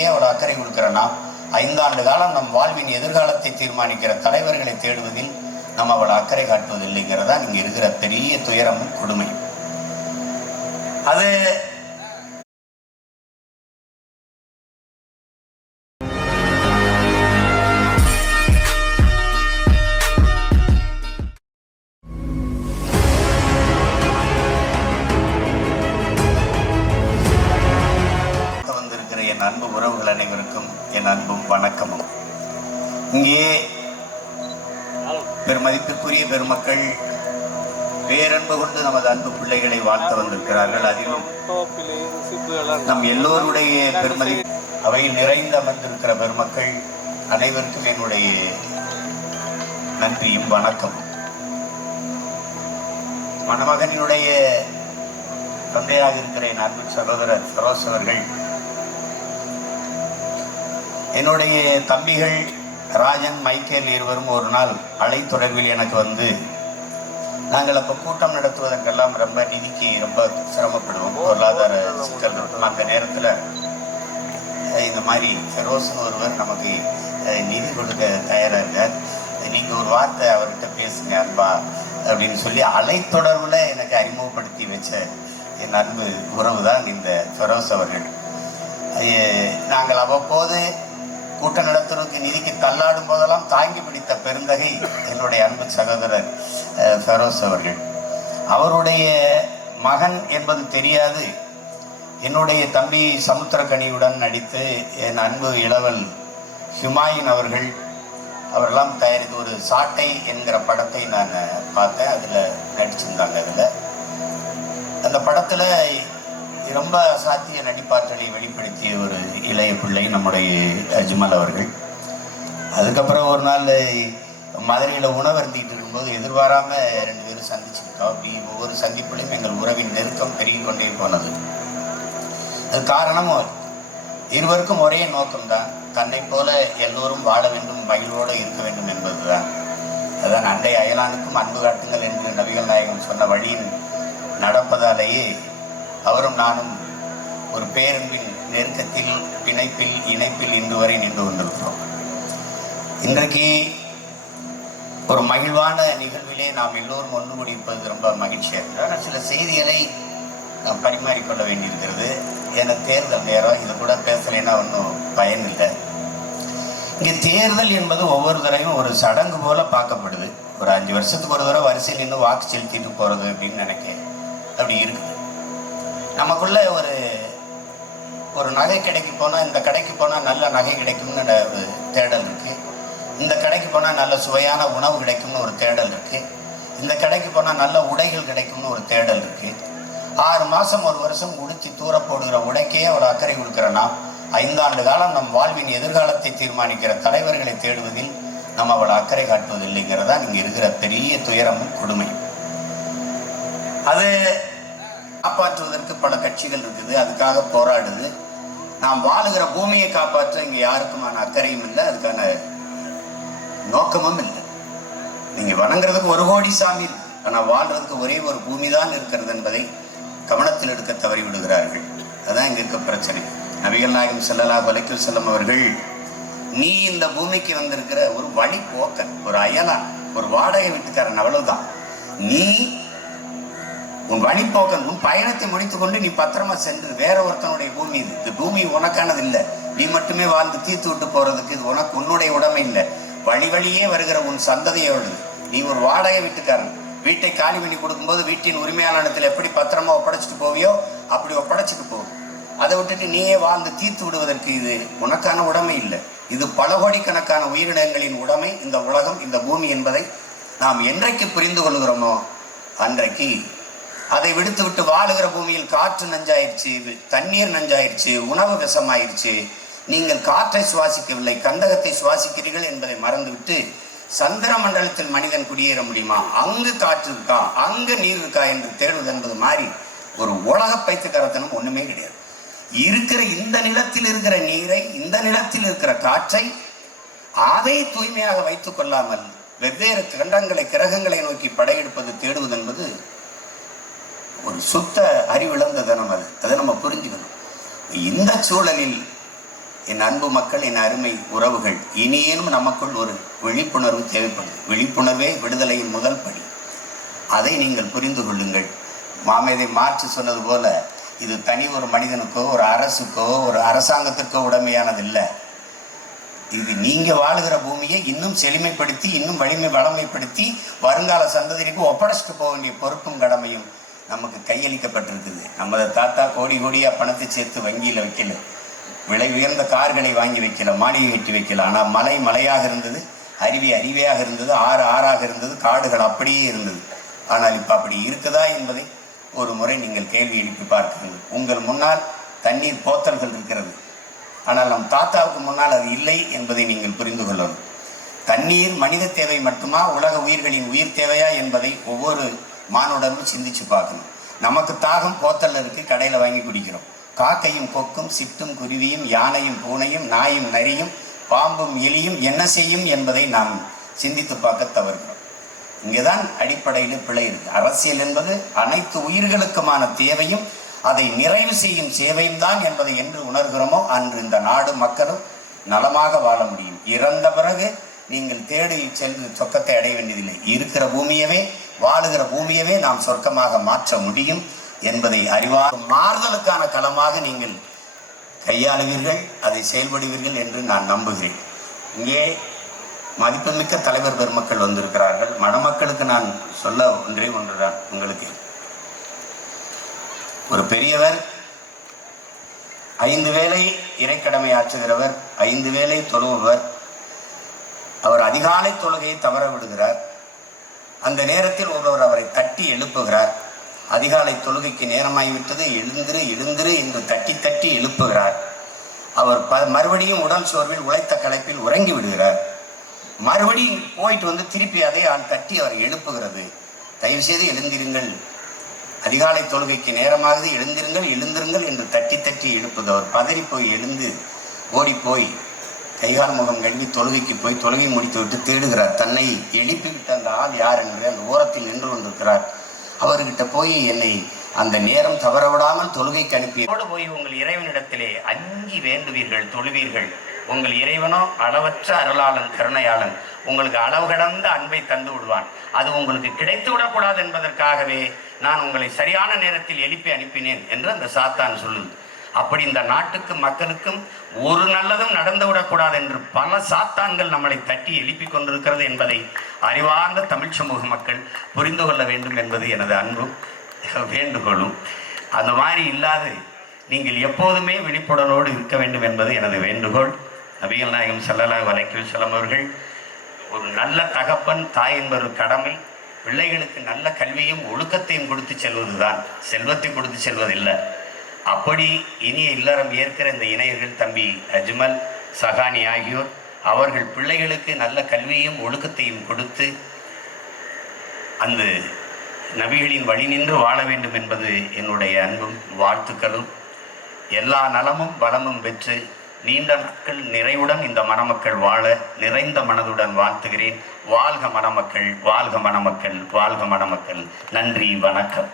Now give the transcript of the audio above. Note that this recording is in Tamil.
அவ்வளவு அக்கறை கொடுக்கிறனா 5 ஆண்டு காலம் நம் வாழ்வின் எதிர்காலத்தை தீர்மானிக்கிற தலைவர்களை தேடுவதில் நம்ம அவ்வளவு அக்கறை காட்டுவதில்லைங்கிறதா நீங்க இருக்கிற பெரிய துயரமும் கொடுமை. அது என் அன்பு உறவுகள் அனைவருக்கும் என் அன்பும் வணக்கமும். இங்கே பெருமதிப்பிற்குரிய பெருமக்கள் பேரன்பு கொண்டு நமது அன்பு பிள்ளைகளை வாழ்த்து வந்திருக்கிறார்கள். அதிலும் நம் எல்லோருடைய பெருமதி அவையில் நிறைந்து அமர்ந்திருக்கிற பெருமக்கள் அனைவருக்கும் என்னுடைய நன்றியும் வணக்கமும். மணமகனினுடைய தந்தையாக இருக்கிற என் அன்பு சகோதரர் ஃபெரோஸ் அவர்கள், என்னுடைய தம்பிகள் ராஜன் மைக்கேல் இருவரும் ஒரு நாள் அலைத்தொடர்பில் எனக்கு வந்து, நாங்கள் அப்போ கூட்டம் நடத்துவதற்கெல்லாம் ரொம்ப நிதிக்கு ரொம்ப சிரமப்படுவோம், பொருளாதார சிக்கல் இருக்கும். அந்த நேரத்தில் இந்த மாதிரி ஃபெரோஸ்னு ஒருவர் நமக்கு நிதி கொடுக்க தயாராக இருக்கார், நீங்கள் ஒரு வார்த்தை அவர்கிட்ட பேசுங்க அன்பா அப்படின்னு சொல்லி அலைத்தொடர்பில் எனக்கு அறிமுகப்படுத்தி வச்ச என் அன்பு உறவு தான் இந்த ஃபெரோஸ் அவர்கள். நாங்கள் அவ்வப்போது கூட்டம் நடத்துவதற்கு நிதிக்கு தள்ளாடும் போதெல்லாம் தாங்கி பிடித்த பெருந்தகை என்னுடைய அன்பு சகோதரர் ஃபெரோஸ் அவர்கள். அவருடைய மகன் என்பது தெரியாது, என்னுடைய தம்பி சமுத்திரக்கனியுடன் நடித்து என் அன்பு இளவல் ஹுமாயூன் அவரெல்லாம் தயாரித்து ஒரு சாட்டை என்கிற படத்தை நான் பார்த்தேன். அதில் நடிச்சிருந்தாங்க. அதில் அந்த படத்தில் ரொம்ப அசாத்திய நடிப்பாற்றலை வெளிப்படுத்திய ஒரு இளைய பிள்ளை நம்முடைய அஜ்மல் அவர்கள். அதுக்கப்புறம் ஒரு நாள் மதுரையில் உணவருந்திட்டு இருக்கும்போது எதிர்பாராமல் 2 பேரும் சந்திச்சுக்கிட்டோம். அப்படி ஒவ்வொரு சந்திப்புலையும் எங்கள் உறவின் நெருக்கம் பெருகி கொண்டே போனது. அது காரணம் இருவருக்கும் ஒரே நோக்கம்தான், தன்னை போல எல்லோரும் வாழ வேண்டும், மகிழ்வோடு இருக்க வேண்டும் என்பதுதான். அதுதான் அண்டை அயலானுக்கும் அன்பு காட்டுங்கள் என்று நபிகள் நாயகம் சொன்ன வழியில் நடப்பதாலேயே அவரும் நானும் ஒரு பேரன்பின் நெருக்கத்தில், பிணைப்பில், இணைப்பில் இன்று வரை நின்று கொண்டிருக்கிறோம். இன்றைக்கு ஒரு மகிழ்வான நிகழ்விலே நாம் எல்லோரும் ஒன்று கூடியிருப்பது ரொம்ப மகிழ்ச்சியாக இருக்கிறது. ஆனால் சில செய்திகளை நாம் பரிமாறிக்கொள்ள வேண்டியிருக்கிறது. ஏன்னா தேர்தல் நேரம், இது கூட பேசலைன்னா ஒன்றும் பயனில்லை. இங்கே தேர்தல் என்பது ஒவ்வொரு தடவையும் ஒரு சடங்கு போல பார்க்கப்படுது. ஒரு 5 வருஷத்துக்கு ஒரு தடவை வரிசையில் நின்று வாக்கு செலுத்திட்டு போகிறது அப்படின்னு நினைக்கிறேன். அப்படி இருக்குது. நமக்குள்ள ஒரு நகை கடைக்கு போனால், இந்த கடைக்கு போனால் நல்ல நகை கிடைக்கும்னு ஒரு தேடல் இருக்குது. இந்த கடைக்கு போனால் நல்ல சுவையான உணவு கிடைக்கும்னு ஒரு தேடல் இருக்குது. இந்த கடைக்கு போனால் நல்ல உடைகள் கிடைக்கும்னு ஒரு தேடல் இருக்குது. 6 மாதம் 1 வருஷம் உடுத்தி தூர போடுகிற உடைக்கே ஒரு அக்கறை கொடுக்கிறனா 5 ஆண்டு காலம் நம் வாழ்வின் எதிர்காலத்தை தீர்மானிக்கிற தலைவர்களை தேடுவதில் நம்ம அவ்வளோ அக்கறை காட்டுவதில்லைங்கிறதா நீங்கள் இருக்கிற பெரிய துயரமும் கொடுமை. அது காப்பாற்றுவதற்கு பல கட்சிகள் இருக்குது, அதுக்காக போராடுது. நாம் வாழுகிற பூமியை காப்பாற்ற இங்கே யாருக்குமான அக்கறையும் இல்லை, அதுக்கான நோக்கமும் இல்லை. நீங்க வணங்குறதுக்கு 1 கோடி சாமி, ஆனால் வாழ்றதுக்கு ஒரே ஒரு பூமி தான் இருக்கிறது என்பதை கவனத்தில் எடுக்க தவறி விடுகிறார்கள். அதுதான் இங்க இருக்க பிரச்சனை. நபிகள் நாயகம் ஸல்லல்லாஹு அலைஹி வஸல்லம் அவர்கள், நீ இந்த பூமிக்கு வந்திருக்கிற ஒரு வழி போக்கன், ஒரு அயலான், ஒரு வாடகை வீட்டுக்காரன், அவ்வளவுதான். நீ உன் வழிபோக்கன், உன் பயணத்தை முடித்துக் கொண்டு நீ பத்திரமா சென்று, வேற ஒருத்தனுடைய பூமி இது. இந்த பூமி உனக்கானது இல்லை, நீ மட்டுமே வாழ்ந்து தீர்த்து விட்டு போறதுக்கு. இது உன்னுடைய உடைமை இல்லை, வழி வழியே வருகிற உன் சந்ததியோடு. நீ ஒரு வாடகை வீட்டுக்காரன், வீட்டை காலி பண்ணி கொடுக்கும்போது வீட்டின் உரிமையாளனத்தில் எப்படி பத்திரமா ஒப்படைச்சிட்டு போவியோ அப்படி ஒப்படைச்சிட்டு போகும். அதை விட்டுட்டு நீயே வாழ்ந்து தீர்த்து விடுவதற்கு இது உனக்கான உடைமை இல்லை. இது பல கோடிக்கணக்கான உயிரினங்களின் உடைமை இந்த உலகம், இந்த பூமி என்பதை நாம் என்றைக்கு புரிந்து கொள்கிறோமோ அன்றைக்கு அதை விடுத்து விட்டு வாழுகிற பூமியில் காற்று நஞ்சாயிருச்சு, தண்ணீர் நஞ்சாயிருச்சு, உணவு விஷமாயிருச்சு, நீங்கள் காற்றை சுவாசிக்கவில்லை, கந்தகத்தை சுவாசிக்கிறீர்கள் என்பதை மறந்துவிட்டு சந்திர மண்டலத்தில் மனிதன் குடியேற முடியுமா, அங்கு காற்று இருக்கா, அங்கு நீர் இருக்கா என்று தேடுவது என்பது மாதிரி ஒரு உலக பைத்தியக்காரத்தனம் ஒண்ணுமே கிடையாது. இருக்கிற இந்த நிலத்தில் இருக்கிற நீரை, இந்த நிலத்தில் இருக்கிற காற்றை, அதை தூய்மையாக வைத்துக் கொள்ளாமல் வெவ்வேறு கண்டங்களை, கிரகங்களை நோக்கி படையெடுப்பது, தேடுவது என்பது ஒரு சுத்த அறிவிழந்த தனம். அதை நம்ம புரிஞ்சுக்கணும். இந்த சூழலில் என் அன்பு மக்கள், என் அருமை உறவுகள், இனியேனும் நமக்குள் ஒரு விழிப்புணர்வு தேவைப்படுது. விழிப்புணர்வே விடுதலையின் முதல் படி. அதை நீங்கள் புரிந்து கொள்ளுங்கள். மாமேதை மார்க்ஸ் சொன்னது போல, இது தனி ஒரு மனிதனுக்கோ ஒரு அரசுக்கோ ஒரு அரசாங்கத்திற்கோ உடமையானது இல்லை. இது நீங்க வாழுகிற பூமியை இன்னும் செழுமைப்படுத்தி, இன்னும் வளமைப்படுத்தி வருங்கால சந்ததிக்கு ஒப்படைச்சிட்டு போக வேண்டிய பொறுப்பும் கடமையும் நமக்கு கையளிக்கப்பட்டிருக்குது. நமது தாத்தா கோடி கோடியா பணத்தை சேர்த்து வங்கியில் வைக்கல, விலை உயர்ந்த கார்களை வாங்கி வைக்கல, மாளிகை வெட்டி வைக்கல. ஆனால் மலை மலையாக இருந்தது, அருவி அருவியாக இருந்தது, ஆறு ஆறாக இருந்தது, காடுகள் அப்படியே இருந்தது. ஆனால் இப்போ அப்படி இருக்குதா என்பதை ஒரு முறை நீங்கள் கேள்வி எழுப்பி பார்க்கிறீர்கள். உங்கள் முன்னால் தண்ணீர் போத்தல்கள் இருக்கிறது, ஆனால் நம் தாத்தாவுக்கு முன்னால் அது இல்லை என்பதை நீங்கள் புரிந்து கொள்ளணும். தண்ணீர் மனித தேவை மட்டுமா, உலக உயிர்களின் உயிர் தேவையா என்பதை ஒவ்வொரு மானுடனும் சிந்திச்சு பார்க்கணும். நமக்கு தாகம் போத்தல் இருக்கு, கடையில் வாங்கி குடிக்கிறோம். காக்கையும் கொக்கும் சிட்டும் குருவியும் யானையும் பூனையும் நாயும் நரியும் பாம்பும் எலியும் என்ன செய்யும் என்பதை நாம் சிந்தித்து பார்க்க தவறுகிறோம். இங்கேதான் அடிப்படையில் பிழை இருக்கு. அரசியல் என்பது அனைத்து உயிர்களுக்குமான தேவையும் அதை நிறைவு செய்யும் சேவையும் தான் என்பதை என்று உணர்கிறோமோ அன்று இந்த நாடு மக்களும் நலமாக வாழ முடியும். இறந்த பிறகு நீங்கள் தேடி சென்று சொர்க்கத்தை அடைய வேண்டியதில்லை. இருக்கிற பூமியவே, வாழுகிற பூமியவே நாம் சொர்க்கமாக மாற்ற முடியும் என்பதை அறிவார் மாறுதலுக்கான களமாக நீங்கள் கையாளுவீர்கள், அதை செயல்படுவீர்கள் என்று நான் நம்புகிறேன். இங்கே மதிப்புமிக்க தலைவர் பெருமக்கள் வந்திருக்கிறார்கள். மணமக்களுக்கு நான் சொல்ல ஒன்றுதான். உங்களுக்கு ஒரு பெரியவர் 5 வேளை இறைக்கடமை ஆற்றுகிறவர், 5 வேளை தொழுபவர். அவர் அதிகாலை தொழுகையை தவற விடுகிறார். அந்த நேரத்தில் ஒருவர் அவரை தட்டி எழுப்புகிறார். அதிகாலை தொழுகைக்கு நேரமாகிவிட்டது, எழுந்திரு எழுந்திரு என்று தட்டி தட்டி எழுப்புகிறார். அவர் மறுபடியும் உடல் சோர்வில் உழைத்த களைப்பில் உறங்கி விடுகிறார். மறுபடியும் போயிட்டு வந்து திருப்பி அதே ஆள் தட்டி அவர் எழுப்புகிறது. தயவு செய்து எழுந்திருங்கள், அதிகாலை தொழுகைக்கு நேரமாகுது, எழுந்திருங்கள் எழுந்திருங்கள் என்று தட்டி தட்டி எழுப்புது. அவர் பதறி போய் எழுந்து ஓடி போய் கைகால் முகம் கழுவி தொழுகைக்கு போய் தொழுகை முடித்து விட்டு தேடுகிறார். தன்னை எழுப்பிவிட்ட அந்த ஆள் யார் என்று அந்த ஓரத்தில் நின்று கொண்டிருக்கிறார். அவர்கிட்ட போய் என்னை அந்த நேரம் தவற விடாமல் தொழுகைக்கு அனுப்பியோடு போய் உங்கள் இறைவனிடத்திலே அஞ்சி வேண்டுவீர்கள், தொழுவீர்கள். உங்கள் இறைவனோ அளவற்ற அருளாளன், கருணையாளன், உங்களுக்கு அளவு கடந்த அன்பை தந்து விடுவான். அது உங்களுக்கு கிடைத்து விடக்கூடாது என்பதற்காகவே நான் உங்களை சரியான நேரத்தில் எழுப்பி அனுப்பினேன் என்று அந்த சாத்தான் சொல்லுது. அப்படி இந்த நாட்டுக்கு மக்களுக்கும் ஒரு நல்லதும் நடந்து விடக்கூடாது என்று பல சாத்தான்கள் நம்மளை தட்டி எழுப்பி கொண்டிருக்கிறது என்பதை அறிவார்ந்த தமிழ் சமூக மக்கள் புரிந்து கொள்ள வேண்டும் என்பது எனது அன்பும் வேண்டுகோளும். அந்த மாதிரி இல்லாது நீங்கள் எப்போதுமே விழிப்புணர்வோடு இருக்க வேண்டும் என்பது எனது வேண்டுகோள். நபிகள் நாயகம் ஸல்லல்லாஹு அலைஹி வஸல்லம் அவர்கள் ஒரு நல்ல தகப்பன், தாய் என்பது கடமை. பிள்ளைகளுக்கு நல்ல கல்வியும் ஒழுக்கத்தையும் கொடுத்து செல்வதுதான், செல்வத்தை கொடுத்து செல்வதில்லை. அப்படி இனிய இல்லறம் ஏற்கிற இந்த இணையர்கள் தம்பி அஜ்மல், சஹானி ஆகியோர் அவர்கள் பிள்ளைகளுக்கு நல்ல கல்வியும் ஒழுக்கத்தையும் கொடுத்து அந்த நபிகளின் வழி நின்று வாழ வேண்டும் என்பது என்னுடைய அன்பும் வாழ்த்துக்களும். எல்லா நலமும் வளமும் பெற்று நீண்ட நாட்கள் நிறைவுடன் இந்த மணமக்கள் வாழ நிறைந்த மனதுடன் வாழ்த்துகிறேன். வாழ்க மணமக்கள், வாழ்க மணமக்கள், வாழ்க மணமக்கள். நன்றி, வணக்கம்.